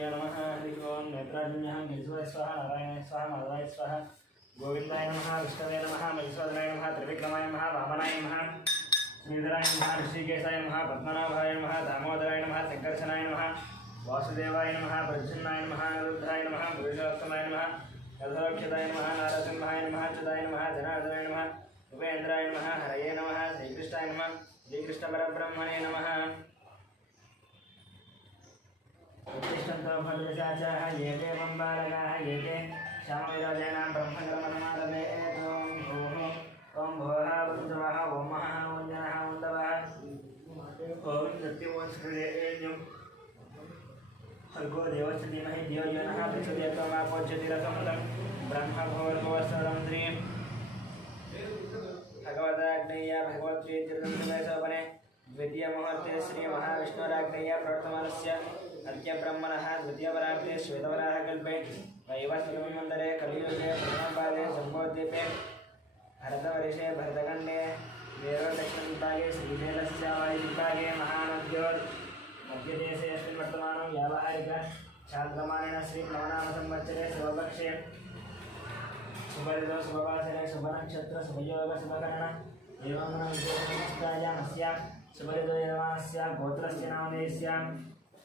गुरुभ्यो नमः। हरि ओं। नेत्रार्जुन्यः गिरिसूर्य स्वाहा, नारायणाय स्वाहा, माधवाय स्वाहा, गोविंदाय नमः, विष्णवे नमः, मधुसूदनाय नमः, त्रिविक्रमाय नमः, वामनाय नमः, श्रीधराय नमः, ऋषिकेशाय नमः, पद्मनाभाय नमः, दामोदराय नमः, शंकर्षणाय नमः, वासुदेवाय नमः, प्रद्युम्नाय नमः, अनिरुद्धाय नमः, पुरुषोत्तमाय नमः, रथोक्षताय नमः, नारसिंहाय नमः, अच्युताय नमः, जनार्दनाय नमः, उपेन्द्राय नमः, हरये नमः, श्रीकृष्णाय नमः, श्रीकृष्णपरब्रह्मणे नमः। उत्तिष्ठन्तु भद्रचाचाः ये ते वम्बालकाः ये ते श्यामविराजेनां ब्रह्मकर्मणमादवे ॐ भोः वृन्दवः ॐ महः वञ्जनः वन्दवः ॐ सत्यं श्रीरेण्यं हर्गो देवस्य धीमहि धियो यो नः प्रचोदयात् मा पोज्यतिरसमृतं ब्रह्मभोर्भुवस्सदं श्रीं भगवदाग्नेया भगवत्प्रीत्यर्थसोपने द्वितीयमुहूर्ते श्रीमहाविष्णुराग्नेया प्रवर्तमानस्य अद्य ब्रह्मणः द्वितीयपरार्थे श्वेतवराहकल्पे वैवस्वतमन्वन्तरे कलियुगे प्रथमपादे जम्बोद्वीपे भरतवर्षे भरतखण्डे वेरोदक्षिणविभागे श्रीशैलस्य वायुविभागे महानद्योर्मध्यदेशे अस्मिन् वर्तमानं व्यावहारिकचान्द्रमानेन श्रीप्लवनामसंवत्सरे शुभपक्षे शुभऋतौ शुभवासरे शुभनक्षत्र शुभयोग शुभकर्ण एवं विशेषणस्यां शुभऋतौ यजमानस्य गोत्रस्य नामधेयस्यां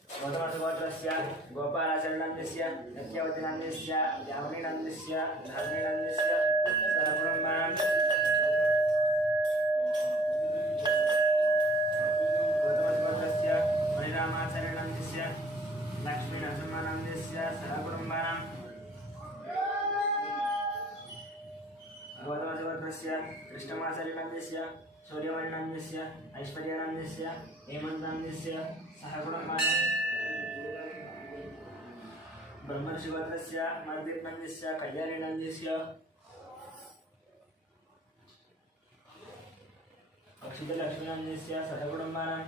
गौतमसुगोत्रस्य गोपालशरणस्य नित्यवतिनन्दस्य यामिनीनन्दस्य धारिणीनन्दस्य सहकुटुम्बानां गौतमसुगोत्रस्य मणिरामाचरणन्दस्य लक्ष्मीनरसिंहानन्दस्य सहकुटुम्बानां गौतमसुगोत्रस्य कृष्णमाचरणन्दस्य सूर्यमणिनन्दस्य ऐश्वर्यानन्दस्य हेमन्तनन्दस्य सहकुटुम्बानां ब्रह्मर्षिगोत्रस्य मर्दिनन्दस्य कल्याणीनन्दस्य अक्षितलक्ष्मीनन्दस्य सहकुटुम्बानां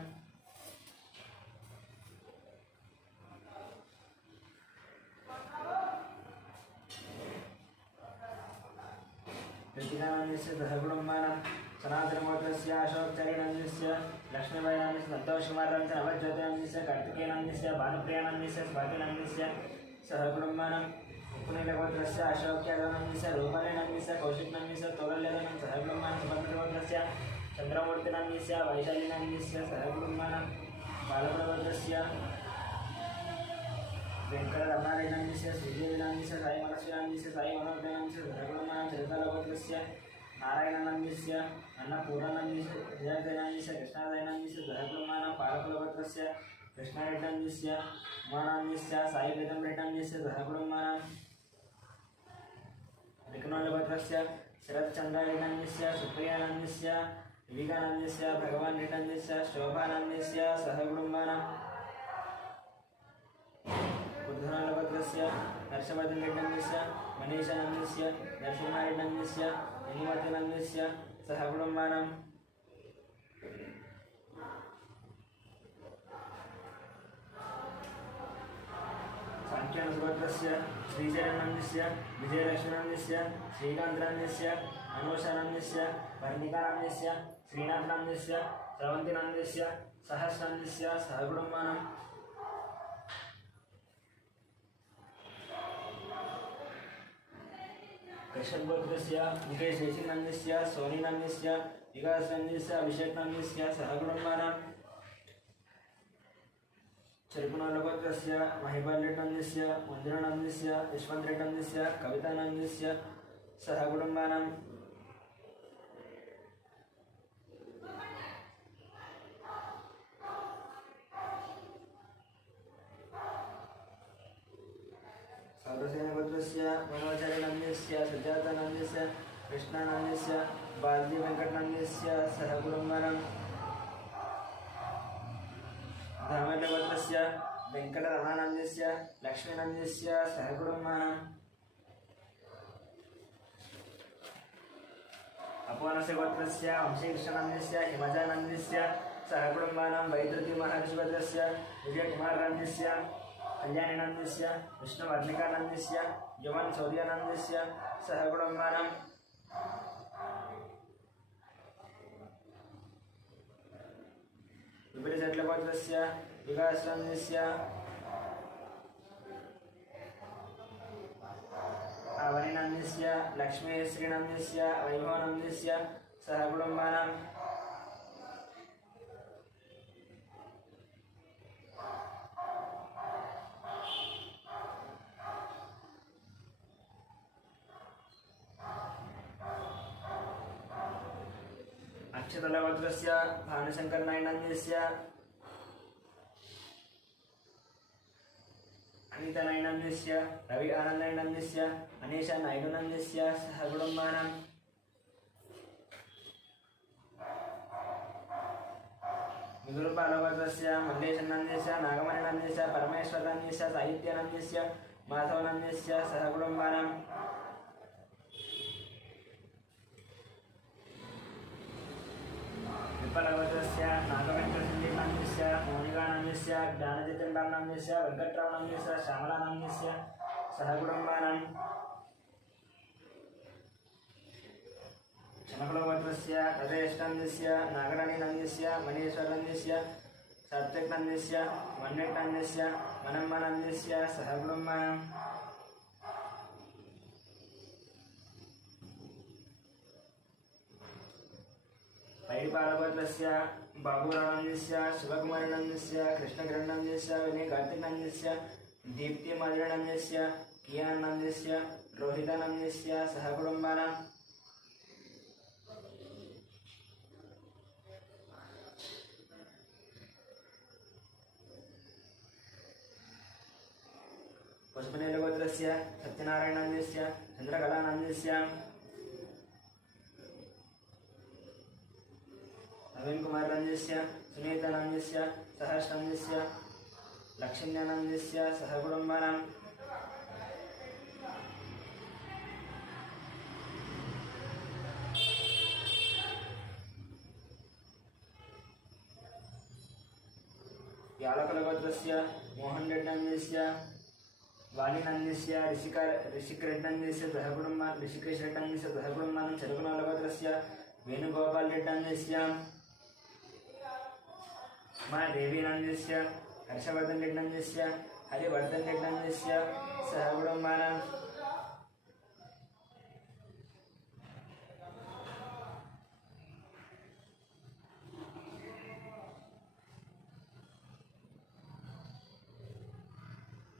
कृतिकानन्दस्य सहकुटुम्बानां सनातनगोत्रस्य अशोकचरणस्य लक्ष्मीबाईनन्दस्य संतोषकुमारनन्दस्य नवज्योतिनन्दस्य कार्तिकेयनन्दस्य भानुप्रियानन्दस्य स्वातिनन्दस्य सहकुटुम्बानां उपनीलगोत्रस्य अशोक्यादनन्दस्य रूपालीनन्दस्य कौशिकनन्दस्य तोगल्यादनन्दस्य सहकुटुम्बानां सुभद्रगोत्रस्य चन्द्रमूर्तिनन्दस्य वैशालीनन्दस्य सहकुटुम्बानां बालपुरगोत्रस्य वेङ्कटरमणानन्दस्य श्रीदेवीनन्दस्य साई मनस्विनन्दस्य साई मनोहरनन्दस्य सहकुटुम्बानां चरितालगोत्रस्य नारायणनन्दस्य अन्नपूर्णानन्दस्य विजयदयानन्दस्य कृष्णादयानन्दस्य सहकुटुम्बानां पालकुलगोत्रस्य कृष्णारेड्डनन्दस्य उमानन्दस्य साईवेदंरेड्डनन्दस्य सहकुटुम्बानां विष्णुगोत्रस्य शरत्चन्द्ररेड्डनन्दस्य सुप्रियानन्दस्य विवेकानन्दस्य भगवान् रेड्डनन्दस्य शोभानन्दस्य सहकुटुम्बानां बुद्धनागोत्रस्य हर्षवर्धनरेड्डनन्दस्य मनीषानन्दस्य नरसिंहारेड्डनन्दस्य हिमवतीनन्दस्य सहकुटुम्बानां सांख्यानन्दस्य श्रीशैलनन्दस्य विजयलक्ष्मीनन्दस्य श्रीकान्तनन्दस्य अनुषानन्दस्य वर्णिकानन्दस्य श्रीनाथनन्दस्य स्रवन्तीनन्दस्य सहस्रनन्दस्य सहकुटुम्बानां कृष्णगोत्रस्य मुकेशेशीनन्दस्य सोनीनन्दस्य विकासनन्दस्य अभिषेकनन्दस्य सहकुटुम्बानां चरुकुणालगोत्रस्य महिपालरेड्डनन्दस्य मन्दिरानन्दस्य यशवन्तरेड्डनन्दस्य कवितानन्दस्य सहकुटुम्बानां सौरसेनगोत्रस्य मनोजरेड्डनन्दस्य सुजातानन्दस्य कृष्णानन्दस्य बालजीवेङ्कटनन्दस्य सहकुटुम्बानां धामल्यगोत्रस्य वेङ्कटरमणानन्दस्य लक्ष्मीनन्दस्य सहकुटुम्बानां अपोनस्य गोत्रस्य वंशीकृष्णनन्दस्य हिमजानन्दस्य सहकुटुम्बानां वैद्युतिमहर्षिगोत्रस्य विजयकुमारनन्दस्य कल्याणीनन्दस्य विष्णुवर्णिकानन्दस्य युवन् सूर्यानन्दस्य सहकुटुम्बानां विपरीतजट्लगोत्रस्य विकासनन्दस्य అవనినందిస్య లక్ష్మీ శ్రీనందిస్య వైభవనందిస్య సహ కుటుంబానాం अक्षतलवत्रस्य भानुशङ्करनायनन्दस्य अनितनायनन्दस्य रवि आनन्दनायनन्दस्य अनीशा नायडुनन्दस्य सह कुटुम्बानां मिगुरुपालवत्रस्य मल्लेशनन्दस्य नागमणिनन्दस्य परमेश्वरनन्दस्य साहित्यानन्दस्य माधवनन्दस्य सह कुटुम्बानां विपलवत्रस्य नागवेङ्कटसन्दीपनन्दस्य मोनिकानन्दस्य ज्ञानजितेन्द्रनन्दस्य वेङ्कटरामनन्दस्य श्यामलानन्दस्य सह कुटुम्बानां चमकुलवत्रस्य तदेष्टनन्दस्य नागराणीनन्दस्य मणीश्वरनन्दस्य सात्विकनन्दस्य वन्नेटनन्दस्य मनम्मनन्दस्य सह कुटुम्बानां पैडिपालवत्रस्य बाबूरानन्दस्य शिवकुमारनन्दस्य कृष्णकिरणनन्दस्य विनयकार्तिकनन्दस्य दीप्तिमधुरनन्दस्य कियानन्दस्य रोहितानन्दस्य सह कुटुम्बानां पशुपतिगोत्रस्य सत्यनारायणनन्दस्य चन्द्रकलानन्दस्य नवीन कुमार नंदस्य सुनीता नंदस्य सहर्ष नंदस्य लक्ष्मी नंदस्य सह कुटुम्बानां यालकलगोत्रस्य मोहन रेड्डी नंदस्य वाली नंदस्य ऋषिक रेड्डी नंदस्य सह कुटुम्बानां ऋषिकेश रेड्डी नंदस्य सह कुटुम्बानां चलकुलगोत्रस्य वेणुगोपाल रेड्डी नंदस्य माँ देवी नंदस्य हर्षवर्धन रेड्डी नंदस्य हरिवर्धन रेड्डी नंदस्य सह कुटुम्बानां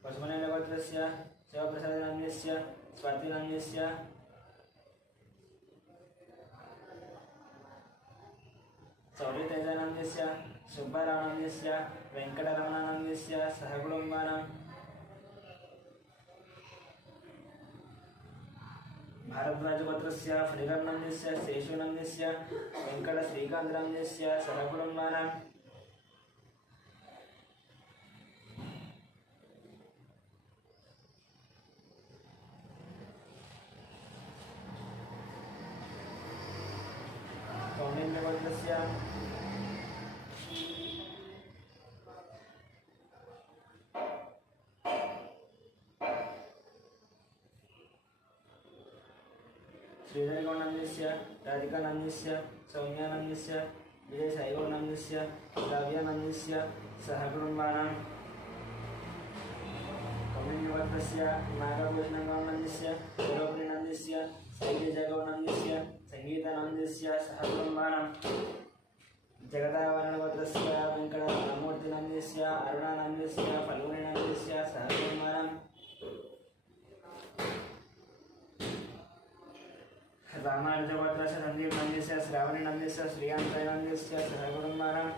पशुपतिगोत्रस्य शिवप्रसाद नंदस्य स्वाति नंदस्य चौरितेजानन्दस्य सुब्बारावनन्दस्य वेङ्कटरमणानन्दस्य सह कुटुम्बानां भारद्वाजगोत्रस्य फणिधरनन्दस्य शेषुनन्दस्य वेङ्कटश्रीकान्तनन्दस्य सह कुटुम्बानां कौण्डिन्यगोत्रस्य श्रीधरगौनन्दस्य राधिकानन्दस्य सौम्यानन्दस्य विजयसाईगौनन्दस्य काव्यानन्दस्य सह कुटुम्बानां कौण्डिन्यगोत्रस्य नागभूषणगौनन्दस्य गौरवनन्दस्य शैलजगौनन्दस्य संगीतानन्दस्य सह कुटुम्बानां जगदावरणगोत्रस्य वेङ्कटरामूर्तिनन्दस्य अरुणानन्दस्य फल्गुनीनन्दस्य सह कुटुम्बानां रामानुजगोत्रस्य सन्दीपनन्दस्य श्रावणीनन्दस्य श्रीकान्तनन्दस्य सह कुटुम्बानां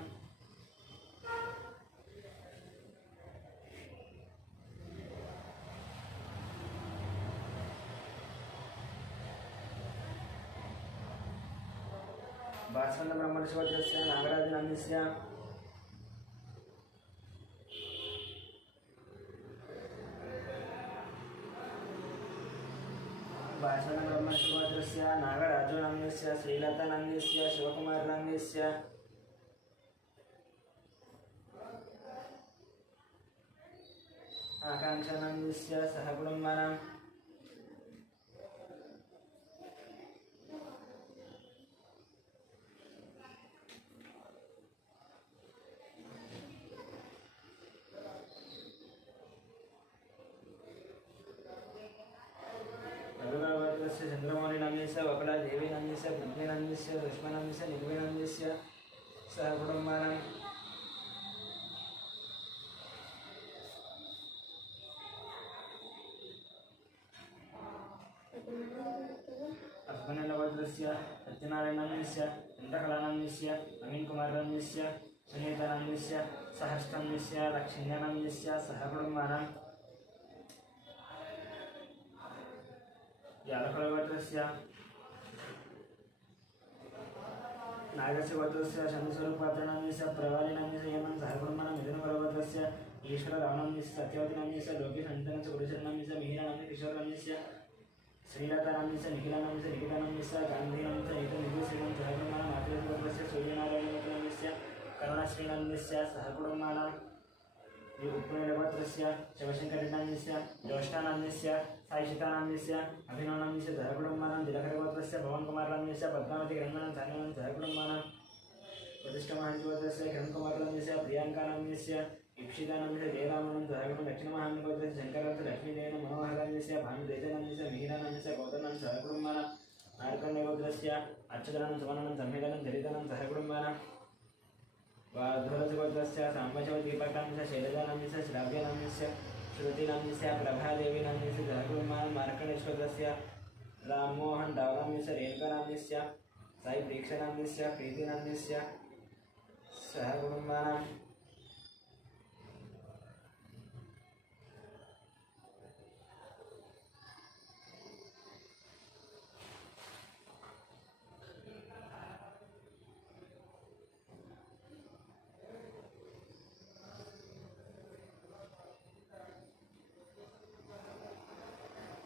भास्वन्त ब्रह्मर्षिगोत्रस्य नागराजनन्दस्य भास्वन्त ब्रह्मर्षिगोत्रस्य नागराजनन्दस्य श्रीलतानन्दस्य शिवकुमारनन्दस्य आकांक्षानन्दस्य सह कुटुम्बानां लक्ष्मीनन्दस्य लक्ष्मणस्य निर्विनन्दस्य सह कुटुम्बानां अब्बनलवद्रस्य सत्यनारायणस्य चन्द्रकलानन्दस्य नवीनकुमारनन्दस्य सुनीतानन्दस्य सहस्रनन्दस्य लक्ष्मीनन्दस्य सह कुटुम्बानां यालकलवद्रस्य नागस्य गोत्रस्य चन्द्रस्वरूपपात्रनन्दस्य प्रवालिनन्दस्य यमन सह कुटुम्बानां मिथुनकुलवद्रस्य ईश्वररावनन्दस्य सत्यवतीनन्दस्य लोकेशन्तनस्य गुरुचरणनन्दस्य मिहिरानन्दस्य किशोरनन्दस्य श्रीलतानन्दस्य निखिलानन्दस्य निकितानन्दस्य गान्धीनन्दस्य निखिलनिधिश्रीनन्दस्य सह कुटुम्बानां मातृगोत्रस्य सूर्यनारायणगोत्रनन्दस्य करुणश्रीनन्दस्य सह कुटुम्बानां उपनयनगोत्रस्य शिवशङ्करनन्दस्य ज्येष्ठानन्दस्य साईशितानन्दस्य अभिनवनन्दस्य सह कुटुम्बानां दिलकरगोत्रस्य भवनकुमारनन्दस्य पद्मावती ग्रन्थनं सान्यानं सह कुटुम्बानां प्रतिष्ठमहान्तिगोत्रस्य किरणकुमारनन्दस्य प्रियांकानन्दस्य इप्सितानन्दस्य जयरामानन्द सह कुटुम्बानां दक्षिणमहान्तिगोत्रस्य शङ्करनन्दस्य लक्ष्मीदेवन मनोहरनन्दस्य भानुतेजनन्दस्य मिहिरानन्दस्य गौतमनन्दस्य सह कुटुम्बानां मार्कण्डेयगोत्रस्य अच्युतानन्दं सुमनन्दं संहितानं चरितानं सह कुटुम्बानां वाधुरजगोत्रस्य साम्बशिवदीपकानन्दस्य शैलजानन्दस्य श्राव्यानन्दस्य श्रुतिनन्दस्य प्रभादेवीनन्दस्य सह कुटुम्बानां मार्कण्डेयगोत्रस्य राममोहन डावनन्दस्य रेणुकानन्दस्य साई प्रेक्षानन्दस्य प्रीतिनन्दस्य सह कुटुम्बानां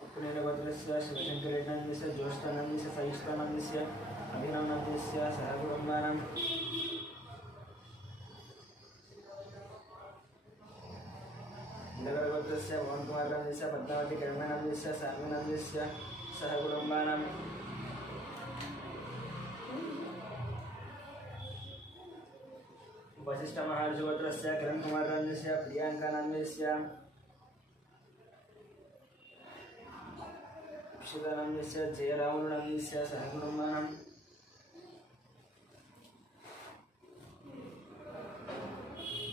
उपनयनगोत्रस्य शिवशङ्करेणन्दस्य ज्येष्ठानन्दस्य साईष्ठानन्दस्य अभिनवनन्दस्य सह कुटुम्बानां नगरगोत्रस्य भवनकुमारनन्दस्य पद्मावती कर्मनन्दस्य साम्यनन्दस्य सह कुटुम्बानां वसिष्ठमहार्षगोत्रस्य किरणकुमारनन्दस्य प्रियांकानन्दस्य इप्सितानन्दस्य जयरामनन्दस्य सह कुटुम्बानां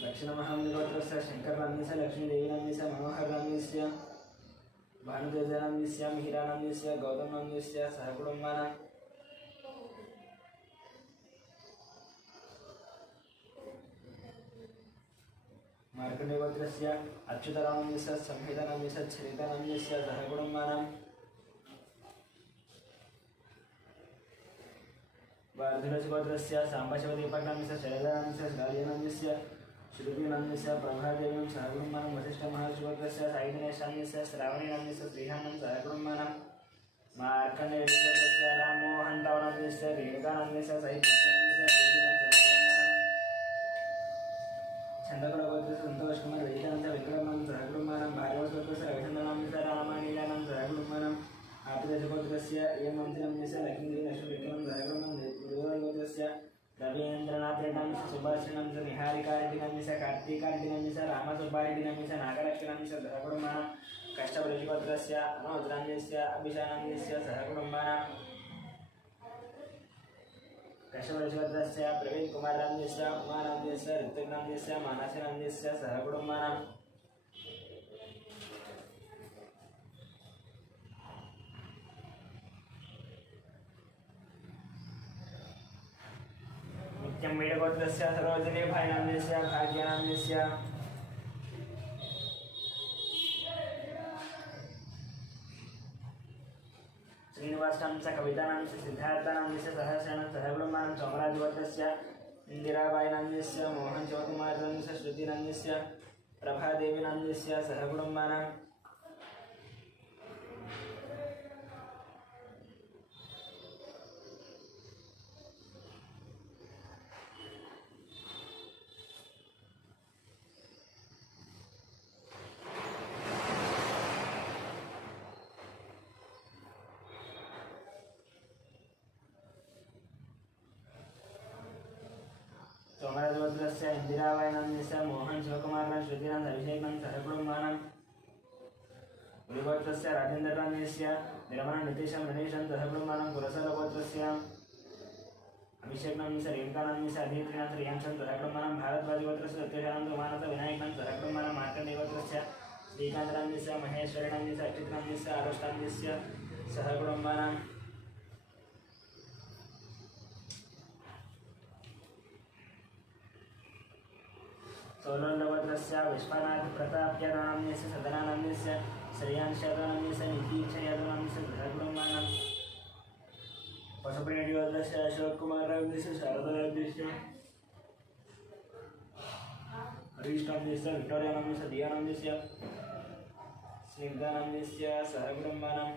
दक्षिणमहान्तिगोत्रस्य शङ्करनन्दस्य लक्ष्मीदेवीनन्दस्य मनोहरनन्दस्य भानुतेजनन्दस्य मिहिरानन्दस्य गौतमनन्दस्य सह कुटुम्बानां मार्कण्डेयगोत्रस्य अच्युतरामनन्दस्य संहितानन्दस्य चरितानन्दस्य सह कुटुम्बानां वाधुरजगोत्रस्य साम्बशिवदीपकानन्दस्य शैलजानन्दस्य श्राव्यानन्दस्य श्रुतिनन्दस्य प्रभादेवीं सह कुटुम्बानां वसिष्ठमहार्षगोत्रस्य साईगणेशानन्दस्य श्रावणीनन्दस्य श्रीहानं सह कुटुम्बानां मार्कण्डेयगोत्रस्य राममोहन डावनन्दस्य रेणुकानन्दस्य साई प्रेक्षानन्दस्य प्रीतिनन्दस्य सह कुटुम्बानां छन्दकुलगोत्रस्य संतोषकुमार वैद्यानन्दस्य वेङ्कटरमणं सह कुटुम्बानां भार्गवगोत्रस्य रविचन्द्रनन्दस्य रामानीलानन्दं सह कुटुम्बानां आपितजगोत्रस्य एमन्त्रिनन्दस्य लक्ष्मीदेवीलक्ष्मीविक्रमं सह कुटुम्बानां देवगोत्रस्य रवीन्द्रनाथरेड्डनन्दस्य सुभाषिनन्दस्य निहारिकारेड्डिनन्दस्य कार्तिकारेड्डिनन्दस्य रामसुब्बारेड्डिनन्दस्य नागलक्ष्मीनन्दस्य सह कुटुम्बानां कष्टपरिजगोत्रस्य अनोजनन्दस्य अभिशानन्दस्य सह कुटुम्बानां कष्टपरिजगोत्रस्य प्रवीणकुमारनन्दस्य उमानन्दस्य ऋत्विकनन्दस्य मानसनन्दस्य सह कुटुम्बानां नित्यम्बीडगोत्रस्य सरोजिनी भाईनन्दस्य भाग्यानन्दस्य श्रीनिवासनन्दस्य कवितानन्दस्य सिद्धार्थानन्दस्य सहस्रनं सह कुटुम्बानां सोमराजगोत्रस्य इन्दिराबाईनन्दस्य मोहन शिवकुमारनन्दस्य श्रुतिनन्दस्य प्रभादेवीनन्दस्य सह कुटुम्बानां सोमराजगोत्रस्य इन्दिराबाईनन्दस्य मोहन शिवकुमारनन्दस्य श्रुतिनन्दस्य अभिषेकनन्दस्य सह कुटुम्बानां पुलिगोत्रस्य राजेन्द्रनन्दस्य निर्मलं नितीशं रणेशं सह कुटुम्बानां कुरसलगोत्रस्य अभिषेकनाम्नि स रेणुकानाम्नि स अभिनेत्रीणां श्रियांशं सहकुटुम्बानां भारद्वाजगोत्रस्य सत्यशानं मानस विनायकनां सहकुटुम्बानां मार्कण्डेयगोत्रस्य श्रीकान्तनाम्नि स महेश्वरीनाम्नि स अच्युतनाम्नि स आरुष्टाम्नि स सहकुटुम्बानां सौरण्डगोत्रस्य विश्वनाथ प्रताप यादवनाम्नि स सदनानाम्नि स श्रेयांश यादवनाम्नि स नितीक्ष यादवनाम्नि स सहकुटुम्बानां पशुप्रेणी गोत्रस्य अशोक कुमार नाम्नि स शारदा नाम्नि स हरीश नाम्नि स विक्टोरिया नाम्नि स दिया नाम्नि स स्निग्धा नाम्नि स सहकुटुम्बानां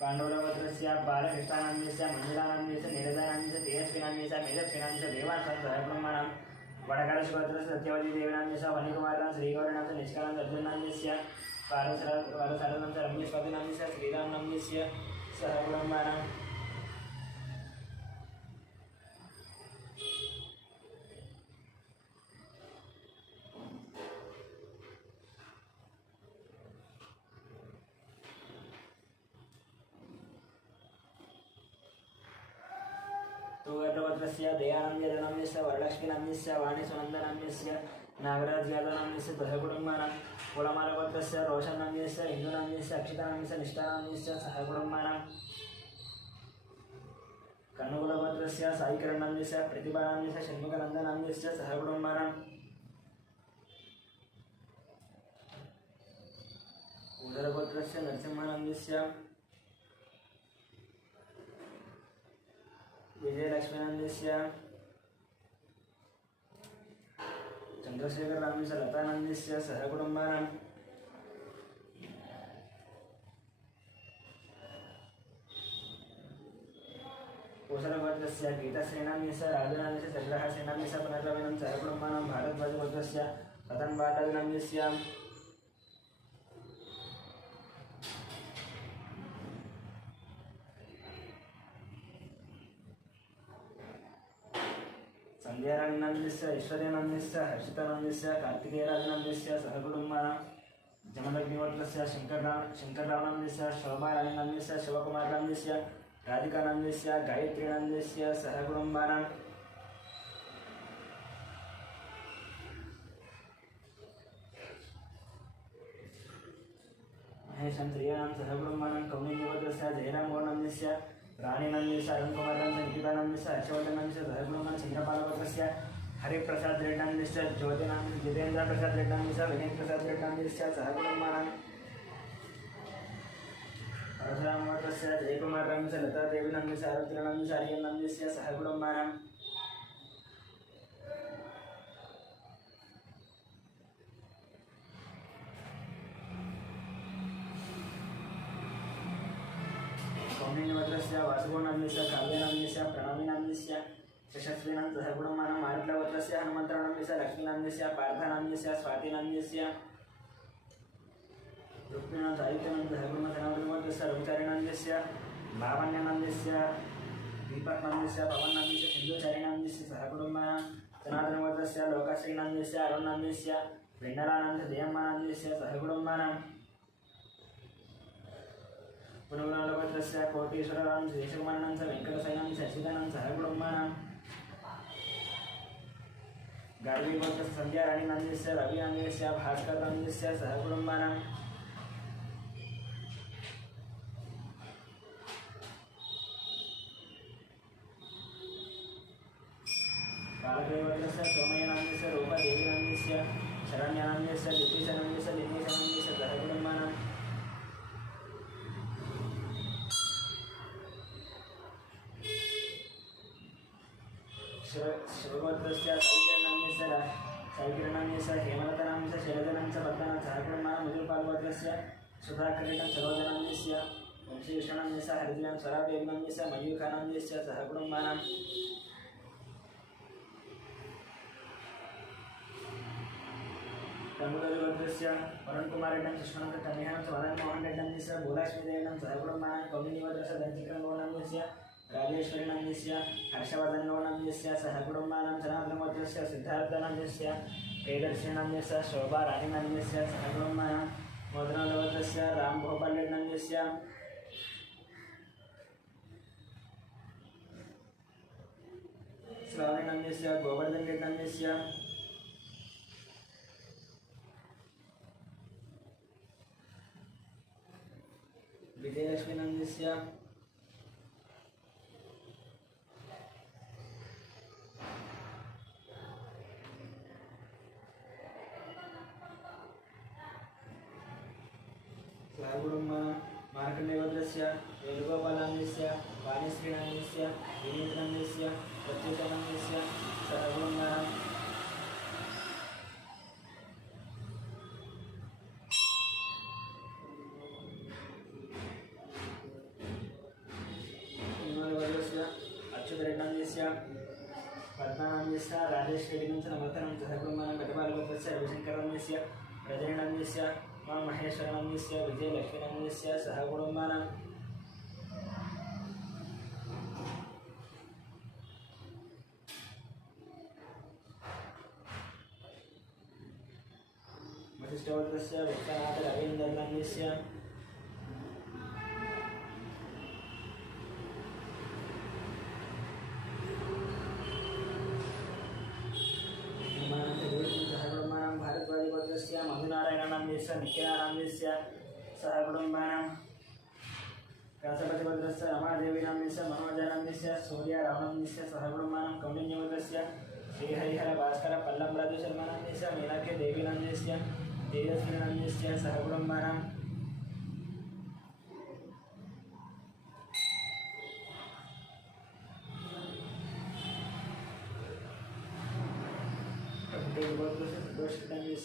पांडवगोत्रस्य बालकृष्णानाम्नि स मंजुलानाम्नि स नीरजानाम्नि स तेजस्विनाम्नि स मेजस्विनाम्नि स देवांशं सहकुटुम्बानां वडकरशगोत्रस्य सत्यवती देवीनाम्नि स वनिकुमारां श्रीगौरणां स निष्कालां अर्जुनाम्नि स पारसरनां स रम्यस्वातिनाम्नि स श्रीरामनाम्नि स सहकुटुम्बानां तुगर्गोत्रस्य दयानंद यादवनाम्नि स वरलक्ष्मीनाम्नि स वाणी सुनंदनाम्नि स नागराज यादवनाम्नि स सहकुटुम्बानां कुलमालगोत्रस्य रोशननाम्नि स हिंदूनाम्नि स अक्षितानाम्नि स निष्ठानाम्नि स सहकुटुम्बानां कन्नूलगोत्रस्य साईकिरणनाम्नि स प्रतिभानाम्नि स षण्मुखनन्दनाम्नि स सहकुटुम्बानां उदरगोत्रस्य नरसिंहनाम्नि स विजयलक्ष्मीनाम्नि स चंद्रशेखरनाम्नि स लतानाम्नि स सहकुटुम्बानां कोसलगोत्रस्य गीताश्रीनाम्नि स राजनाम्नि स चन्द्रहासेनाम्नि स पुनर्लवेनं सहकुटुम्बानां भारद्वाजगोत्रस्य रतनबाटलनाम्नि स संध्याराणीनाम्नि स ऐश्वर्यानाम्नि स हर्षितानाम्नि स कार्तिकेयराजनाम्नि स सहकुटुम्बानां जमदग्निगोत्रस्य शंकररावनाम्नि स शोभाराणीनाम्नि स शिवकुमारनाम्नि स राधिकानाम्नि स गायत्रीनाम्नि स सहकुटुम्बानां महेशन्द्रियाणां सहकुटुम्बानां कौण्डिन्यगोत्रस्य जयरामगौडनाम्नि स राणीनाम्नि स अरुणकुमारनाम्नि स निकितानाम्नि स हर्षवर्धनाम्नि स सहकुटुम्बानां चन्द्रपालगोत्रस्य हरिप्रसाद रेड्डाम्नि स ज्योतिनाम्नि जितेन्द्र प्रसाद रेड्डाम्नि स विनय प्रसाद रेड्डाम्नि स सहकुटुम्बानां परशुरामगोत्रस्य जयकुमारनाम्नि स लता देवीनाम्नि स आरुद्रनाम्नि स आर्यनाम्नि स सहकुटुम्बानां कौण्डिन्यगोत्रस्य वासुगोनाम्नि स काव्यनाम्नि स प्रणवीनाम्नि स यशस्विनां सहकुटुम्बानां मारुतगोत्रस्य हनुमन्तरावनाम्नि स लक्ष्मीनाम्नि स पार्थानाम्नि स स्वातिनाम्नि स रुक्मिणां साहित्यनां सहकुटुम्बसनातनगोत्रस्य रविचारिणाम्नि स लावण्यानाम्नि स दीपकनाम्नि स पवननाम्नि स सिन्धुचारिणाम्नि स सहकुटुम्बानां सनातनगोत्रस्य लोकश्रीनाम्नि स अरुणनाम्नि स वेण्णरानाम्नि स देयम्मानाम्नि स सहकुटुम्बानां पुनर्गोत्रस्य कोटीश्वरां श्रीशकुमारां स वेङ्कटसैनां स अच्युतानां सहकुटुम्बानां गार्गीगोत्रस्य सन्ध्याराणीनाम्नि स रविनाम्नि स भास्करनाम्नि स सहकुटुम्बानां बालदेवगोत्रस्य सोमयनाम्नि स रूपादेवीनाम्नि स शरण्यानाम्नि स दितिशनाम्नि स दिनेशनाम्नि स सहकुटुम्बानां शिवगोत्रस्य साईकिरणाम्नि स हेमलतानाम्नि स शैलजनां स पद्मनां सहकुटुम्बानां मधुरपालगोत्रस्य सुधाकरिणं सरोजनाम्नि स वंशीकृष्णाम्नि स हरिजनां स्वरादेवीनाम्नि स मयूखानाम्नि स सहकुटुम्बानां कन्नूलगोत्रस्य वरुणकुमारेड्डं सुष्मानं स कन्यां स मदनमोहनरेड्डं स भूलक्ष्मीदेवीनां सहकुटुम्बानां कौण्डिन्यगोत्रस्य दन्तिकरङ्गोणाम्नि स राजेश्वरीनाम्नि स हर्षवर्धनगौणाम्नि स सहकुटुम्बानां सनातनगोत्रस्य सिद्धार्थनाम्नि स प्रियदर्शिनन्यस्य शोभा राणीनन्यस्य सहगुणमः मोदनलवतस्य रामभोपाल्यनन्यस्य श्रावणनन्यस्य गोवर्धननन्यस्य विजयलक्ष्मीनन्यस्य मार्कण्डेयस्य वेणुगोपालनस्य वाणीश्रीनन्यस्य विनीतनन्यस्य प्रत्युतनन्यस्य सहगुणमः अच्युतरेड्डन्यस्य पद्मनान्यस्य राजेश्वरीनंच नमोत्तरं सहगुणमः गतपालगोत्रस्य रविशङ्करन्यस्य रजनीनन्यस्य महेश्वरनन्यस्य विजयलक्ष्मीनन्यस्य सहगुणमः वसिष्ठवत्रस्य विश्वनाथ रवीन्द्रनन्यस्य भारद्वाजगोत्रस्य मधुनारायणनन्यस्य नित्यनारायणस्य सहगुणमः कासपतिगोत्रस्य रमादेवीनन्यस्य मनोजनन्यस्य सूर्यरामनन्यस्य सहगुणमः कौण्डिन्यगोत्रस्य श्रीहरिहर भास्कर पल्लंराजु शर्मनन्यस्य मीनाक्षी देवीनन्यस्य तेजस्वीनन्यस्य सहगुणमः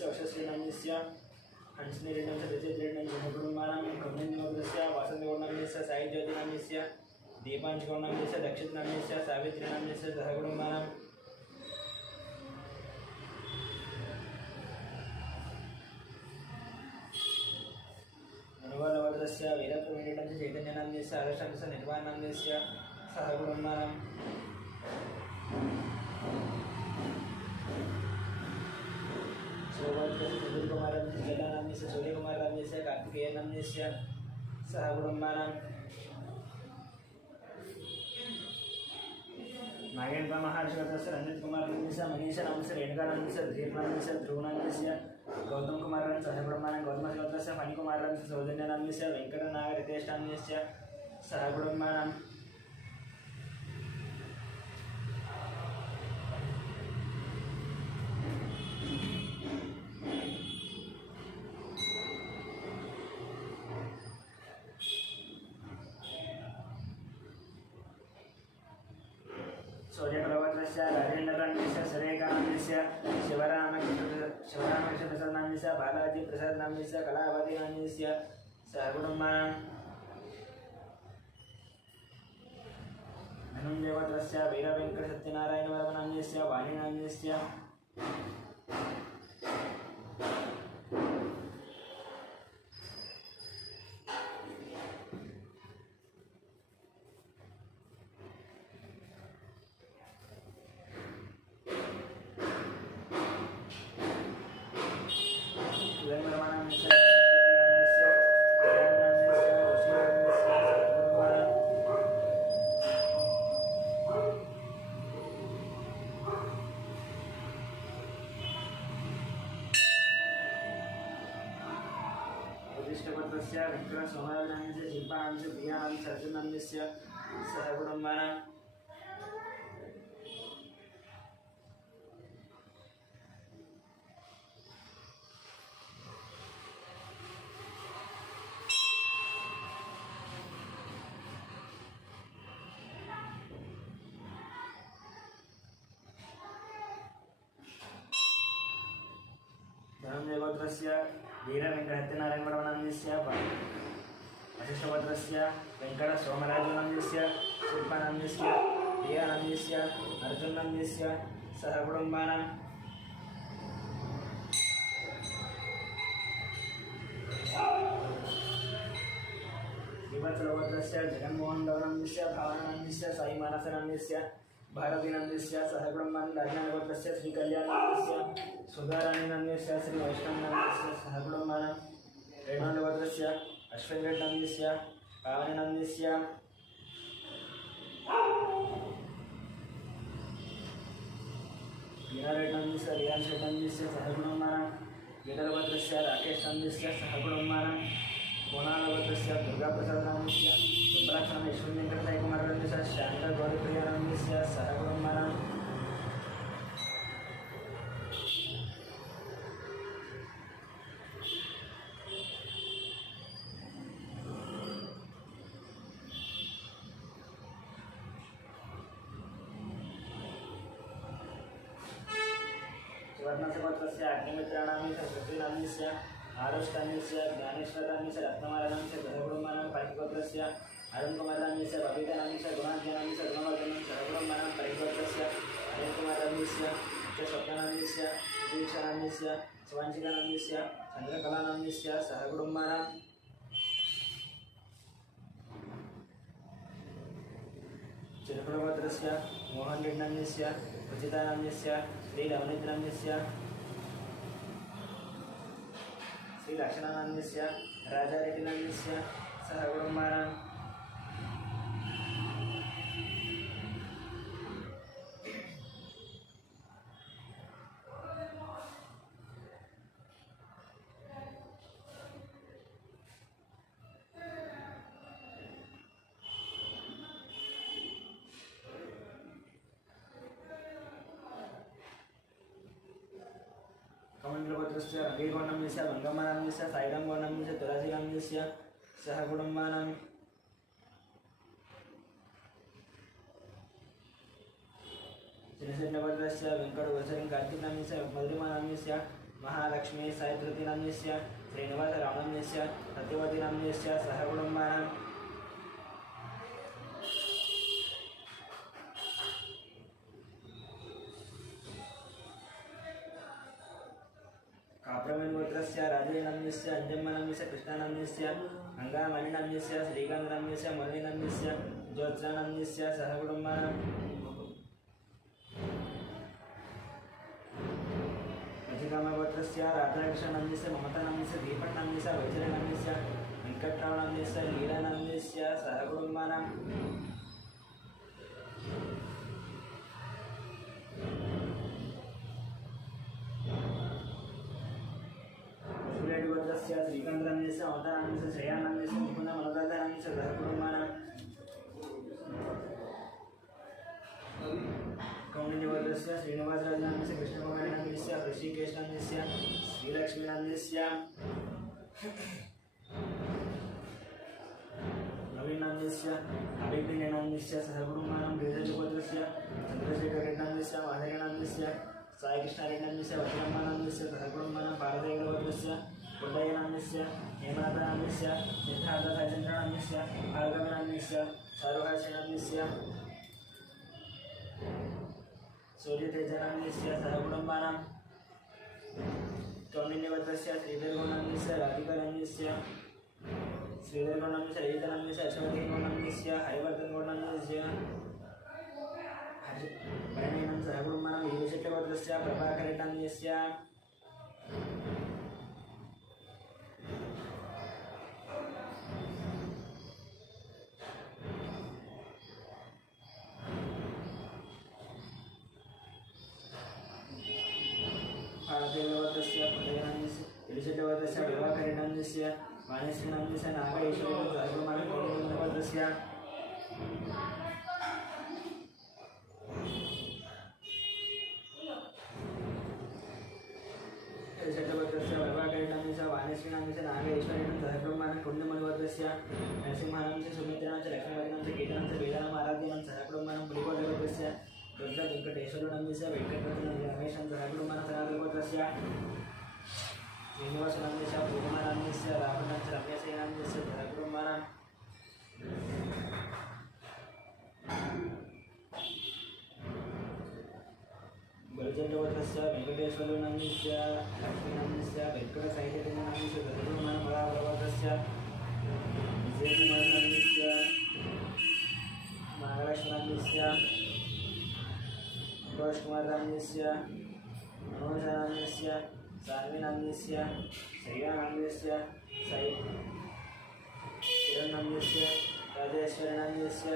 वशश्रीनन्यस्य हंसनीरेड्डंस्य विजयरेड्डंस्य सहगुणमः कौण्डिन्यगोत्रस्य वासन्तगौण्डन्यस्य साईज्योतिनन्यस्य दीपांशगौण्डन्यस्य दक्षितनन्यस्य सावित्रीनन्यस्य सहगुणमः अनुवादवर्धस्य वीरप्रवीणस्य चैतन्यनन्यस्य हर्षस्य निर्वाणनन्यस्य सहगुणमः सुधीरकुमारनन्यस्य जलानन्यस्य सूर्यकुमारनन्यस्य कार्तिकेयनन्यस्य सहगुणमः नागेन्द्र महर्षिवर्धस्य रंजितकुमारनन्यस्य मनीषनन्यस्य रेणुकानन्यस्य धीरनन्यस्य ध्रुवनन्यस्य गौतम कुमारन सहगुणमः गौतमशिवत्रस्य फणिकुमारनन्यस्य सौजन्यनन्यस्य वेङ्कटनागरितेष्टान्यस्य सहगुणमः सूर्यप्रवत्रस्य राजेन्द्रनन्यस्य सुरेखानन्यस्य शिवरामकृष्णप्रसादनन्यस्य बालाजीप्रसादनन्यस्य कलावतीनन्यस्य सहगुणमः धनुञ्जयवत्रस्य वीरवेङ्कटसत्यनारायणवर्मनन्यस्य वाणीनन्यस्य विष्णुपत्रस्य विक्रमसोमानन्दस्य शिल्पानन्दस्य प्रियानन्दस्य अर्जुनन्दस्य सहगुणमः धनुञ्जयगोत्रस्य वीरवेङ्कटसत्यनारायणवर्मनन्यस्य वसिष्ठगोत्रस्य वेङ्कटसोमराजनन्यस्य शिल्पानन्दस्य प्रियानन्दस्य अर्जुनन्दस्य सहगुणमः विवत्सगोत्रस्य जगन्मोहननन्दस्य भावनन्दस्य साईमानसनन्दस्य भारतीनन्दस्य सह कुटुम्बान् राजनगरस्य श्रीकल्याणस्य सुधाराणीनन्दस्य श्री वैष्णवनन्दस्य सह कुटुम्बान् रेणुनगरस्य अश्वन्यनन्दस्य पावननन्दस्य वीरारेड्नन्दस्य रियांशेड्नन्दस्य सह कुटुम्बान् वीरभद्रस्य राकेशनन्दस्य सह कुटुम्बान् कोणालभद्रस्य दुर्गाप्रसादनन्दस्य सुब्रह्मण्य ईश्वरवेंकटसाईकुमारनन्दस्य शान्तगौरीप्रियानन्दस्य सह कुटुम्बान् सुवर्णसपत्रस्य अग्निमित्राणां सरस्वतीनाम्नस्य आरुष्टान्यस्य ज्ञानेश्वरान्यस्य रत्नमालानाम्नस्य गृहकुटुम्बानां पाठिकोत्रस्य अरुणकुमारान्यस्य बबीतानाम्नस्य गुणाध्यानाम्नस्य गुणवर्धनस्य सहकुटुम्बानां परिकोत्रस्य अनिलकुमारान्यस्य स्वप्नानाम्नस्य दीक्षानाम्नस्य सुवांशिकानाम्नस्य चन्द्रकलानाम्नस्य सहकुटुम्बानां चिरकुटपत्रस्य मोहनरेड्नन्दस्य रुचितानाम्नस्य श्रीलवनीतनाम्नस्य श्रीलक्षणानाम्नस्य राजारेड्डिनाम्नस्य सह कुटुम्बानां कमण्डलपत्रस्य रविगौर्णम्यस्य गङ्गम्मानाम्नस्य साईरामगौर्णम्यस्य तुलसीराम्नस्य सह कुटुम्बानां चिनशेट्टपत्रस्य वेङ्कटवसरिं कार्तिकनाम्नस्य मधुरिमानाम्नस्य महालक्ष्मी सायधृतिनाम्नस्य श्रीनिवासरामनाम्नस्य सत्यवतीनाम्नस्य सह कुटुम्बानां काप्रमेणगोत्रस्य राजेनाम्नस्य अंजम्मानाम्नस्य कृष्णानाम्नस्य गङ्गामणिनाम्नस्य श्रीगङ्गनाम्नस्य मुरलीनाम्नस्य ज्योत्स्नानाम्नस्य सह कुटुम्बानां रजिकामगोत्रस्य राधाकृष्णनाम्नस्य ममतानाम्नस्य दीपकनाम्नस्य वैजयनाम्नस्य वेङ्कटरामनाम्नस्य लीलानाम्नस्य सह कुटुम्बानां श्रीकान्तनाम्नस्य ममतानाम्नस्य श्रेयानाम्नस्य मुकुन्दमनोदातानाम्नस्य सह कुटुम्बानां कौण्डिन्यवर्गस्य श्रीनिवासराजनाम्नस्य कृष्णकुमारनाम्नस्य ऋषिकेशनाम्नस्य श्रीलक्ष्मीनाम्नस्य नवीनाम्नस्य अभिज्ञानाम्नस्य सह कुटुम्बानां गिरिजगोत्रस्य चन्द्रशेखररेड्नाम्नस्य माधवनाम्नस्य साईकृष्णारेड्नाम्नस्य वज्रम्मानाम्नस्य सह कुटुम्बानां पारदेवगोत्रस्य उदयनाम्नस्य हेमनाथनाम्नस्य सिद्धार्थसाईचन्द्रनाम्नस्य भार्गवनाम्नस्य सारुहासनाम्नस्य सूर्यतेजनाम्नस्य सह कुटुम्बानां कौण्डिन्यवर्गस्य श्रीधरगौर्णम्नस्य राधिकानाम्नस्य श्रीधरगौर्णम्नस्य रजितनाम्नस्य अश्वतीगौर्णम्नस्य हरिवर्धनगौर्णम्नस्य परिणयनं सह कुटुम्बानां वीरशेट्टगोत्रस्य प्रभाकरेड्नाम्नस्य पारदेवगोत्रस्य पदयनाम्नस्य वीरशेट्टगोत्रस्य प्रभाकरेड्नाम्नस्य वाणेश्वरनाम्नस्य नागेश्वरस्य सह कुटुम्बानां कौण्डिन्यवर्गस्य वीरशेट्टगोत्रस्य प्रभाकरेड्नाम्नस्य वाणेश्वरनाम्नस्य नागेश्वरस्य सह कुटुम्बानां कौण्डिन्यवर्गस्य नरसिंहानाम्नस्य सुमित्रानाम्नस्य लक्ष्मीवर्धनाम्नस्य गीतानाम्नस्य वेदानामाराध्यानां सह कुटुम्बानां पुलिकोटगोत्रस्य दुर्गावेङ्कटेश्वरनाम्नस्य वेङ्कटरमणस्य सह कुटुम्बानां सनातनगोत्रस्य श्रीनिवासनाम्नस्य पूर्णमानाम्नस्य रामनाम्नस्य रम्यसेनाम्नस्य सह कुटुम्बानां बलिचन्द्रगोत्रस्य वेङ्कटेश्वरनाम्नस्य लक्ष्मीनाम्नस्य वेङ्कटसाईचन्द्रनाम्नस्य सह कुटुम्बानां बलाप्रगोत्रस्य विजयकुमारनाम्नस्य महालक्ष्मीनाम्नस्य संतोषकुमारनाम्यस्य मनोजनाम्यस्य सान्वीनाम्यस्य श्रीरानाम्यस्य किरणनाम्यस्य राजेश्वरनाम्यस्य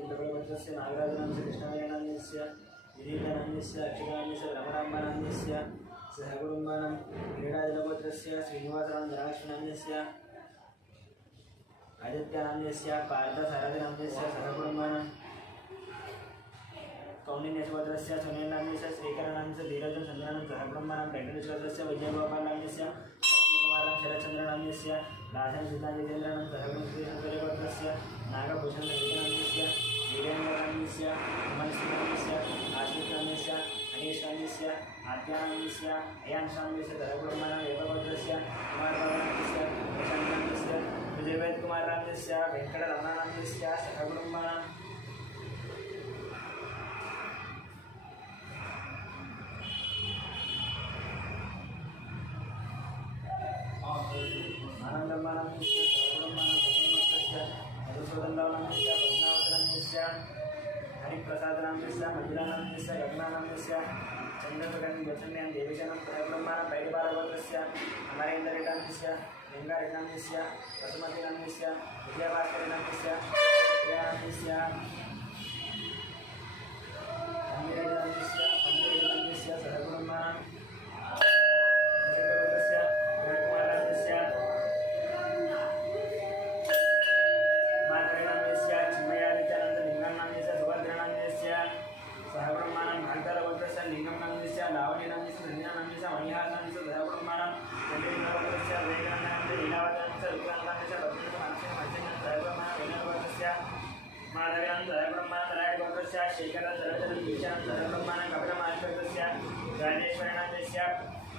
कुटुम्बस्य नागराजनाम्यस्य कृष्णनाम्यस्य विनीतनाम्यस्य अक्षराम्यस्य रमणाम्बनाम्यस्य सहकुटुम्बानां क्रीडाजलपुत्रस्य श्रीनिवासनाम्यस्य आदित्यनाम्यस्य पार्थसारथिनाम्यस्य सहकुटुम्बानां कौण्डिन्यसुभद्रस्य सुनीलनाम्यस्य श्रीकरनाम्यस्य धीरजं चन्द्रानं सहकुटुम्बानां वेङ्कटेश्वरस्य विजयगोपालनाम्यस्य लक्ष्मीकुमारं शरच्चन्द्रनाम्यस्य दासन सीताजितेन्द्रानं सहकुटुम्बस्य नागभूषणनाम्यस्य वीरेन्द्रनाम्यस्य अमरसिंहनाम्यस्य आश्रितनाम्यस्य अनीशनाम्यस्य आद्यानाम्यस्य अयान्शाम्यस्य सहकुटुम्बानां वेदभद्रस्य कुमारबाबनाम्यस्य प्रशान्तनाम्यस्य विजयवेदकुमारनाम्यस्य वेङ्कटरमणानाम्यस्य सहकुटुम्बानां आनन्दमानाम्यस्य सहकुटुम्बानां मधुसूदनरावनाम्यस्य पद्मावतनाम्यस्य हरिप्रसादनाम्यस्य मञ्जुलानाम्यस्य गगनानाम्यस्य चन्द्रप्रकण्यचन्द्रयां देवीशनं सहकुटुम्बानां पैडिबालगोत्रस्य अमरेन्द्ररेड्डाम्यस्य लिङ्गारेड्डाम्यस्य वसुमतीनाम्यस्य विजयभास्करेणाम्यस्य विजयानाम्यस्य अन्यरेड्डाम्यस्य अन्यरेड्डाम्यस्य सहकुटुम्बानां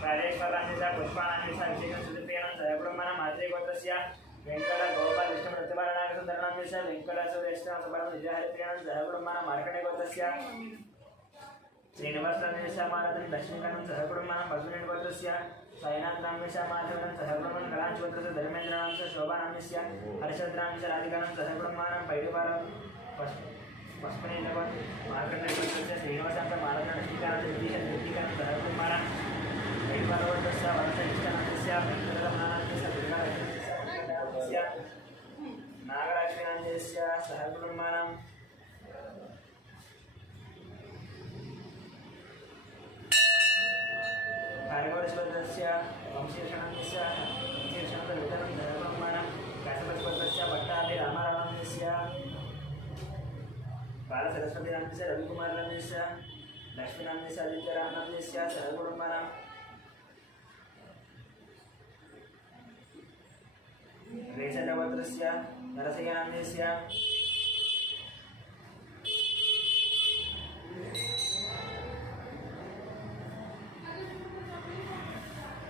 राजेश्वरान्यस्य पुष्पानान्यस्य अभिषेकं सुदीप्यनं सहकुटुम्बानां मात्रे गोत्रस्य वेङ्कट गोपाल विष्णु प्रतिभारनागसुन्दरनाम्यस्य वेङ्कटसुरेष्ठं सुबलं विजयहरिप्रियनं सहकुटुम्बानां मार्कण्डे गोत्रस्य श्रीनिवासनाम्यस्य मालधनं लक्ष्मीकान्तं सहकुटुम्बानां पशुनेन गोत्रस्य साईनाथनाम्यस्य माधवनं सहकुटुम्बानां कलांशगोत्रस्य धर्मेन्द्रनाम्यस्य शोभानाम्यस्य हर्षद्राम्यस्य राधिकानं सहकुटुम्बानां पैडुपालं पशुपनेन्द्रवत् मार्कण्डे गोत्रस्य श्रीनिवासान्तं मालधनं श्रीकान्तं विदीशनं सहकुटुम्बानां पैडुपालगोत्रस्य वंशनिष्ठनाम्यस्य वेङ्कटरमणानाम्यस्य दुर्गालक्ष्मीनाम्यस्य नागलक्ष्मीनाम्यस्य सहकुटुम्बानां कार्यवरस्वतस्य वंशीर्षणान्यस्य वंशीर्षणविधनं धर्ममानं व्यासपतिपत्रस्य भट्टाभि रामारामान्यस्य बालसरस्वतीनाम्यस्य रविकुमारनाम्यस्य लक्ष्मीनाम्यस्य आदित्यरामनाम्यस्य सहकुटुम्बानां रेचलवत्रस्य नरसयनाम्यस्य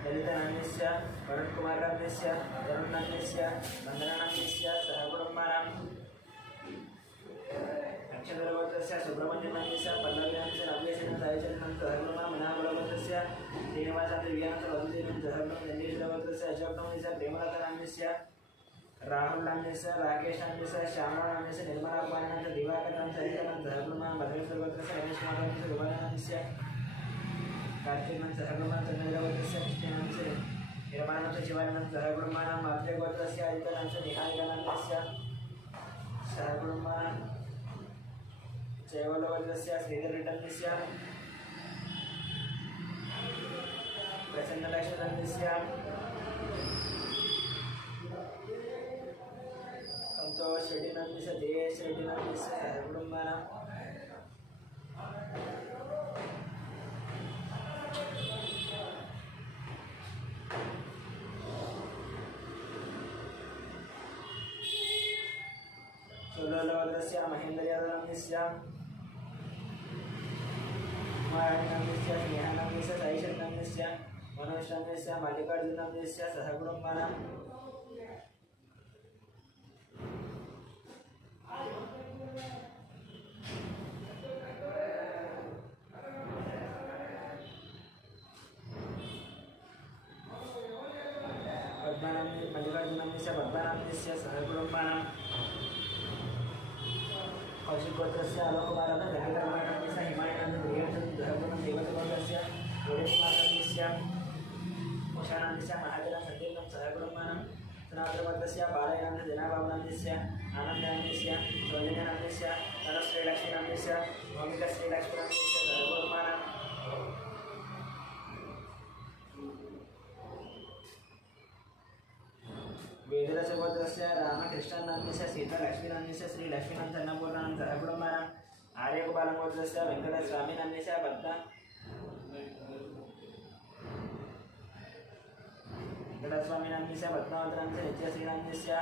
ललितानाम्यस्य वरुणकुमारनाम्यस्य वरुणनाम्यस्य वन्दनानाम्यस्य सहकुटुम्बानां अक्षरगोत्रस्य सुब्रह्मण्यनाम्यस्य पल्लवीनाम्यस्य नव्येशनं सायचरणं सहकुटुम्बानां मनाबलगोत्रस्य श्रीनिवासान्त विज्ञानस्य वसुदेवं सहकुटुम्बं नन्दीश्वरगोत्रस्य अशोकनाम्यस्य प्रेमलतानाम्यस्य राहुलनाम्यस्य राकेशनाम्यस्य श्यामलानाम्यस्य निर्मलाकुमारनाम्यस्य दिवाकरनं सरितानं सहकुटुम्बानां भद्रेश्वरगोत्रस्य रमेशकुमारनाम्यस्य रुबानाम्यस्य कार्तिकनं सहकुटुम्बानां चन्द्रगोत्रस्य कृष्णनाम्यस्य निर्माणस्य शिवाननं सहकुटुम्बानां मात्रेगोत्रस्य आदित्यनाम्यस्य निहारिकानाम्यस्य सहकुटुम्बानां चैवलगोत्रस्य श्रीधररेड्डाम्यस्य प्रसन्नलक्ष्मीनाम्यस्य संतोषरेड्डिनाम्यस्य जयेशरेड्डिनाम्यस्य सहकुटुम्बानां सोललगोत्रस्य महेन्द्रयादवनाम्यस्य कुमाराणीनाम्यस्य स्नेहानाम्यस्य साईशरनाम्यस्य मनोजनाम्यस्य मल्लिकार्जुननाम्यस्य सहकुटुम्बानां मल्लिकार्जुनस्य पद्मनाभस्य सहकुटुम्बानां कौशिकगोत्रस्य आलोककुमारः रविकुमारस्य हिमायनस्य प्रियचन्द्र सहकुटुम्बं देवतगोत्रस्य योगेशकुमारस्य उषानन्दस्य महाजन सन्देहं सहकुटुम्बानां सनातनगोत्रस्य बालयानन्दस्य जनाबाबुनन्दस्य आनन्दानन्दस्य सौजन्यानन्दस्य तनुश्रीलक्ष्मीनन्दस्य भौमिकश्रीलक्ष्मीनन्दस्य सहकुटुम्बानां वेदरसगोत्रस्य रामकृष्णनन्दस्य सीतालक्ष्मीनन्दस्य श्रीलक्ष्मीनन्दन्नपूर्णानं सहकुटुम्बानाम् आर्यगोपालगोत्रस्य वेङ्कटस्वामिनन्दस्य वेङ्कटस्वामिनन्दस्य पद्मावतनन्दस्य नित्यश्रीनन्दस्य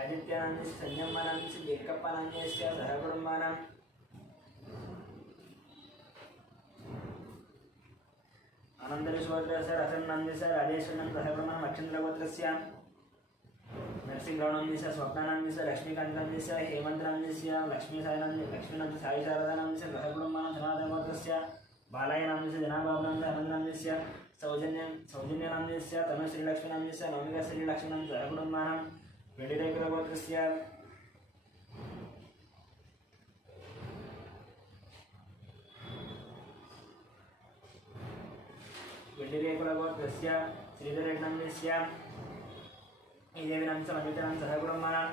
आदित्यानन्दस्य संयमानन्दस्य जेकप्पानन्दस्य सहकुटुम्बानाम् आनन्दविश्वगोत्रस्य रसन्नन्दस्य राजेश्वरनन्दस्य सहकुटुम्बानाम् अक्षन्द्रगोत्रस्य नरसिंहगौडनन्दस्य स्वप्नानन्दस्य लक्ष्मीकान्तनन्दस्य हेमन्तनन्दस्य लक्ष्मीनन्दस्य साईशारदानन्दस्य सहकुटुम्बानां सनातनगोत्रस्य बालायनन्दस्य जनाबाबुनन्दस्य आनन्दनन्दस्य सौजन्यनन्दस्य तनुश्रीलक्ष्मीनन्दस्य नवमिकश्रीलक्ष्मीनन्दस्य सहकुटुम्बानां वेडिरेकुलगोत्रस्य श्रीधरेग्नन्दस्य देवीनन्दस्य मन्वितनन्दस्य सहकुटुम्बानां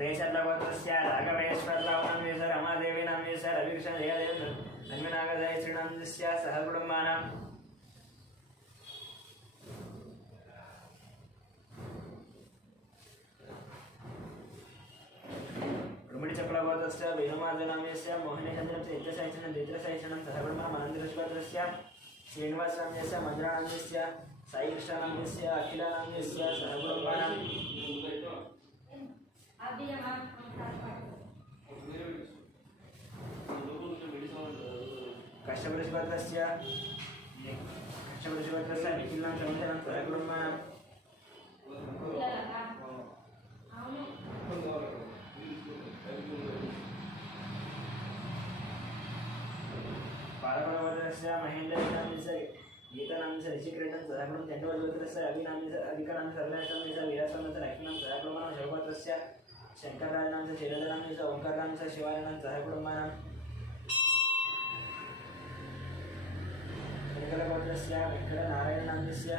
रेशर्लगोत्रस्य राघवेश्वररावनन्दस्य रमादेवीनन्दस्य रविकृष्णजयदेव नन्विनागजयश्रीनन्दस्य सहकुटुम्बानां चक्रगोत्रस्य वेणुमाधवनाम्यस्य मोहिनीचन्द्रस्य नित्यशैक्षणं द्वितीयशैक्षणं सहकुटुम्बानाम् अनन्तविश्वगोत्रस्य श्रीनिवासनाम्यस्य मधुरानन्दस्य साईकृष्णानन्दस्य अखिलानन्दस्य सहकुटुम्बानां कश्यपऋषिगोत्रस्य निखिलां समुद्रं सहकुटुम्बानां पालकोलगोत्रस्य महेन्द्रनामस्य गीतानामस्य ऋषिक्रीडनं सहकुटुम्बं चण्डवगोत्रस्य अभिनामस्य अधिकानामस्य सर्वेषामस्य वीरस्वामस्य लक्ष्मीनां सहकुटुम्बानां शिवगोत्रस्य शङ्करराजनामस्य श्रीधरनामस्य ओंकारनामस्य शिवायनां सहकुटुम्बानां वेङ्कटगोत्रस्य वेङ्कटनारायणनामस्य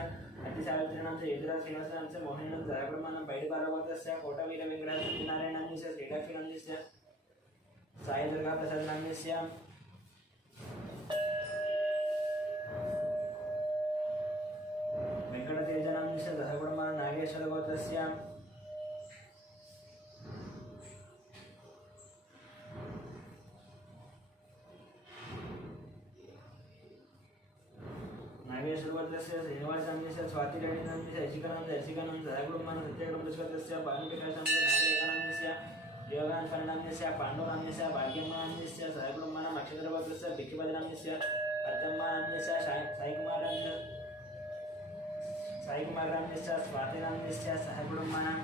अतिसावित्रीनामस्य यदुराज श्रीनिवासनामस्य मोहिनीनां सहकुटुम्बानां पैडिपालगोत्रस्य कोटवीरवेङ्कटस्य सत्यनारायणनामस्य श्रीलक्ष्मीनन्दस्य साईदुर्गाप्रसादनामस्य वेङ्कटतेजनामस्य सहकुटुम्बानां नागेश्वरगोत्रस्य श्रीनिवासनामस्य स्वातिरेणीनामस्य ऋषिकानन्दस्य सहकुटुम्बानां सत्यकुटुम्बस्य पाण्डुपिकानामस्य नागरेखानामस्य योगानन्दनामस्य पाण्डुनामस्य भाग्यम्मानामस्य सहकुटुम्बानां नक्षत्रगोत्रस्य भिक्षुपतिनामस्य अत्यम्मानामस्य साईकुमारनामस्य स्वातिनामस्य सहकुटुम्बानां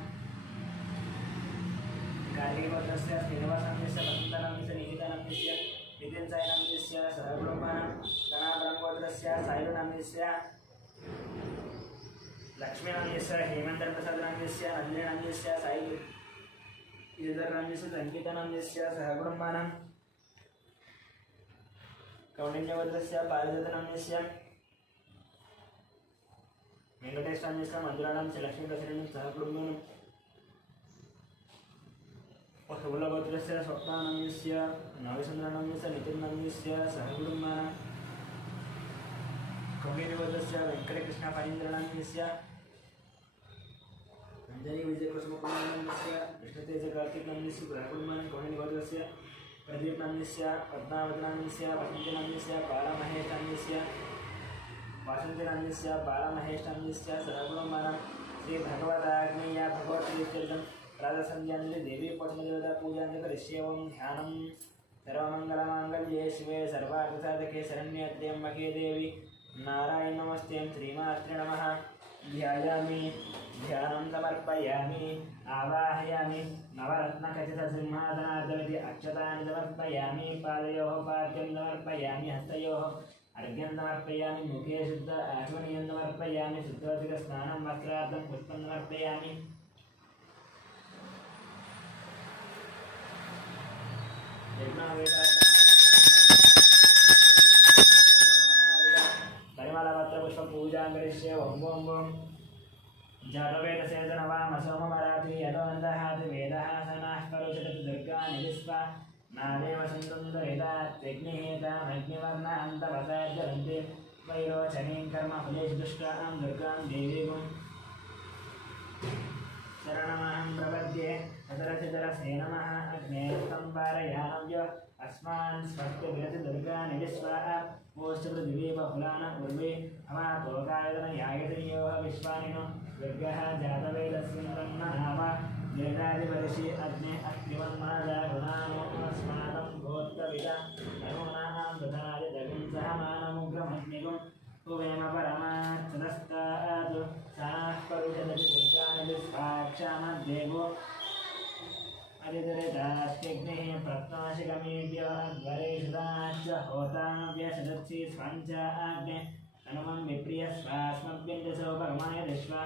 कार्तिकगोत्रस्य श्रीनिवासनामस्य वसन्तनामस्य निकितानामस्य नितिन साईनामस्य सहकुटुम्बानां गणाबलगोत्रस्य साईनामस्य लक्ष्मीनामस्य हेमन्तप्रसादनामस्य नन्दिनामस्य साई युधरनामस्य संकीर्तनामस्य सहकुटुम्बानां कौण्डिन्यगोत्रस्य पारिजातनामस्य वेङ्कटेशनामस्य मधुरानामस्य लक्ष्मीप्रसादनामस्य सहकुटुम्बानां बहुलगोत्रस्य स्वप्नानामस्य नागचन्द्रनामस्य नितिन्नामस्य सहकुटुम्बानां कौण्डिन्यगोत्रस्य वेङ्कटकृष्णफणीन्द्रनामस्य अंजनी विजयकुसुमकुमारनामस्य विष्णुतेजकार्तिकनामस्य सहकुटुम्बानां कौण्डिन्यगोत्रस्य प्रदीपनामस्य पद्मावतनामस्य वसन्तीनामस्य बालमहेशनामस्य वासन्तीनामस्य बालमहेशनामस्य सहकुटुम्बानां श्रीभगवदाग्नेया भगवतीत्यर्थं प्रातःसन्ध्याञ्जलि देवी पद्मदेवता पूजां करिष्येवं ध्यानं सर्वमङ्गलमाङ्गल्ये शिवे सर्वार्थसाधके शरण्ये त्र्यम्बके देवी नारायण नमस्ते श्रीमात्रे नमः ध्यायामि ध्यानं समर्पयामि आवाहयामि नवरत्नखचितसिंहासनार्थमिति अक्षतानि समर्पयामि पादयोः पाद्यं समर्पयामि हस्तयोः अर्घ्यं समर्पयामि मुखे शुद्ध आचमनीयं समर्पयामि शुद्धोदकस्नानं वस्त्रार्थं पुष्पं समर्पयामि परिमलपत्रपुष्पपूजां करिष्ये ॐ ॐ ॐ जातवेदसेन वाम सोमवराति यतोऽन्तहाति वेदः सनः करुषति दुर्गा निविस्वा नादेव सन्दुन्दरिताग्निहेतामग्निवर्णान्तवसाज्जलन्ति वैरोचनीं कर्मफलेषु दुष्टां दुर्गां देवीं शरणमहं प्रपद्ये अतरचितरसे नमः अग्नेस्तं पारयानव्य अस्मान् स्वस्तिभिरति दुर्गा निविस्वाः ओष्ठपृथिवीपफुलान उर्वे अमातोकायतनयायतयोः विश्वानिनो दुर्गः जातवेदस्मिन्ननाम वेदादिपरिषि अग्ने अग्निवन्मादागुणानो अस्माकं गोत्तविदा नमोनां दधाय जगं सहमानमुग्रमग्निगुं उवेम परमार्थदस्तात् साः परुषदति दुर्गानिविस्वाक्षामद्देवो अधिदरितास्त्यग्निः प्रत्नाशिकमेभ्य द्वरेषुदाश्च होताव्यसदत्सि स्वाञ्चाग्ने हनुमं विप्रियस्वास्मभ्यञ्जसोपगमाय विश्वा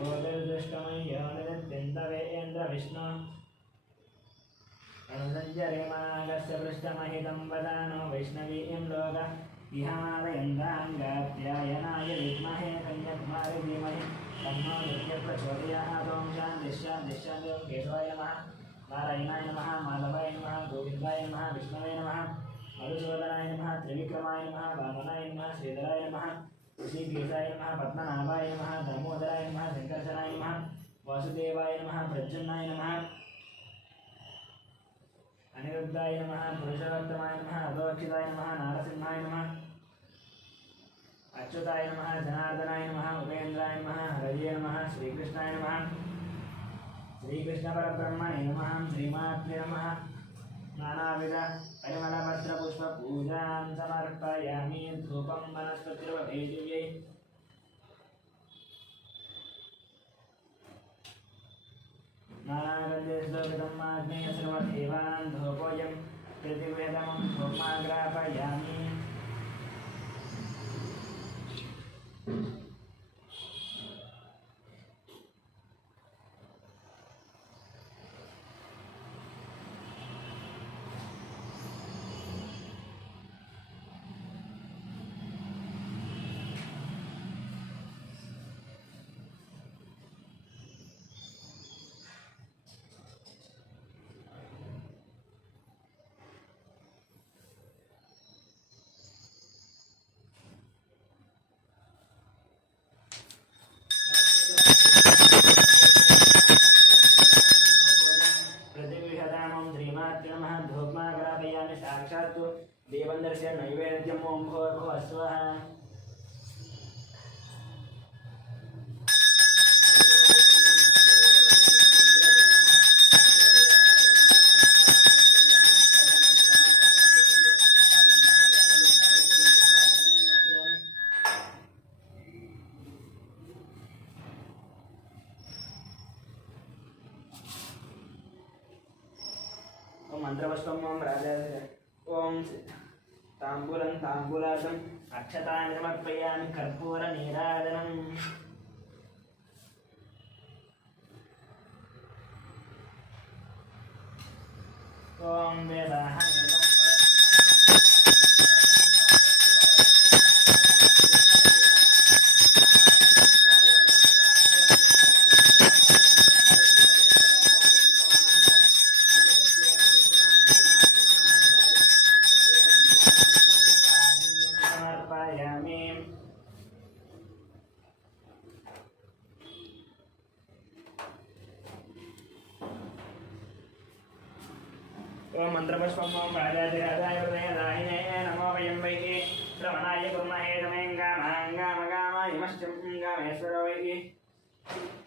गोभिर्दुष्टमय्यो निदत्यन्तवेन्द्रविष्णु अनुसञ्जरेमागस्य पृष्ठमहितं वदानो वैष्णवीं लोक इहामालयन्दाङ्गाध्यायनाय विद्महे कन्याकुमारी धीमहि तन्नो प्रचोदयात् ॐ शान्तिः केशवाय नमः नारायणाय नमः माधवाय नमः गोविन्दाय नमः विष्णवे नमः मधुसूदनाय नमः त्रिविक्रमाय नमः वामनाय नमः श्रीधराय नमः ऋषिकेशाय नमः पद्मनाभाय नमः दामोदराय नमः शङ्कर्षणाय नमः वासुदेवाय नमः प्रद्युम्नाय नमः अनिरुद्धाय नमः पुरुषोत्तमाय नमः अधोक्षिताय नमः नारसिंहाय नमः अच्युताय नमः जनार्दनाय नमः उपेन्द्राय नमः हरये नमः श्रीकृष्णाय नमः श्रीकृष्णपरब्रह्मणे नमः श्रीमात्रे नमः नानाविध परिमलपत्रपुष्पपूजां समर्पयामि धूपं वनस्पतिर्वभेदिव्यै नानागन्धेष्टोपितं आग्नेयश्रवदेवां धूपोऽयं प्रतिवेदमं धूपमाग्रापयामि साक्षात् देवन्दर्स्य नैवेद्यं ॐ भूर्भुवः स्वः मंत्रपुष्पं ओम राजाय ओम तांबूलं तांबूलासं अक्षतानि समर्पयामि कर्पूरनीराजनम् ओम वेदाः ओम मंत्रपुष्पं ओम राजाधिराजाय हृदयदायिने नमो वयं वै श्रवणाय कुर्महे तमें गामाङ्गामगामायमश्चं गामेश्वरो वै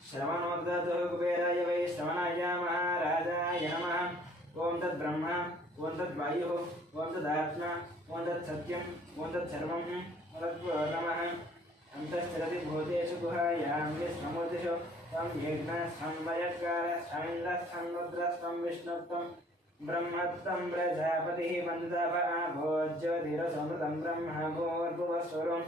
श्रवणोद्गतः कुबेराय वै श्रवणाय महाराजाय नमः ओम तद्ब्रह्म ओम तद्वायुः ओम तदात्मा ओम तत्सत्यम् ओम तत्सर्वम् नमः अन्तश्चरति भूतेषु गुहायां विष्णुमूर्तिषु त्वं यज्ञस्थं वयस्कारस्थमिन्द्रस्थं रुद्रस्थं विष्णुत्वं ब्रह्मत्वं प्रजापतिः वन्दप आभोज्योतिरसमृतं ब्रह्म भूर्भुवस्वरं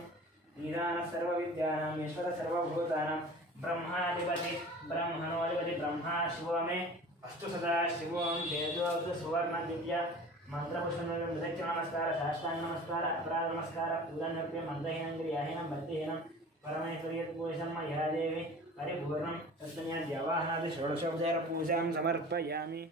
निदानः सर्वविद्यानां ईश्वरः सर्वभूतानां ब्रह्माधिपति ब्रह्मणोऽधिपति ब्रह्मा शिवो मे अस्तु सदा शिवों तेजो सुवर्ण दिव्य मंत्रपुष्पनमस्कार साष्टांग नमस्कार अपराध नमस्कार पूजन्यप्य मंत्रहीनं क्रियाहीनं भक्तिहीनं परमेश्वर्यत्पूजनं मया देवी परिपूर्णं तस्मैद्यवाहनादि षोडशोपचारपूजां समर्पयामि।